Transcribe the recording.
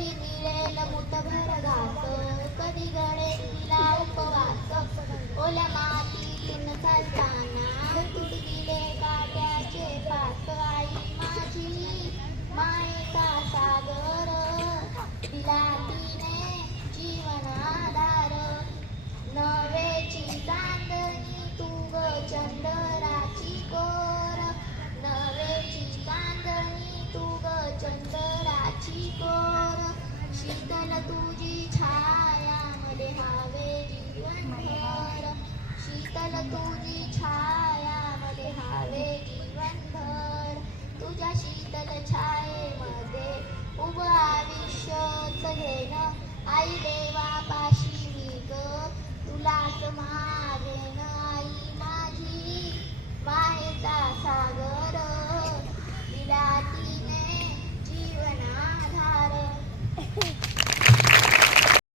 कधी मिळेल मुठभर घास, कधी घडेल तिला उपवास. ओल्या मातीतून चालताना तुटविले काट्याचे फास. आई माझी मायेचा सागर दिला तिने जीवनाधार. नवेची चांदणी तू ग चंद्राची कोर, नवेची चांदणी तू ग चंद्राची कोर. शीतल तुझी छाया मध्ये हवे जीवनभर, शीतल तुझी छाया मध्ये हवे जीवनभर. तुझ्या शीतल छायेमध्ये उभं आयुष्यच घेणं आई देवापाशी मी ग तुलाच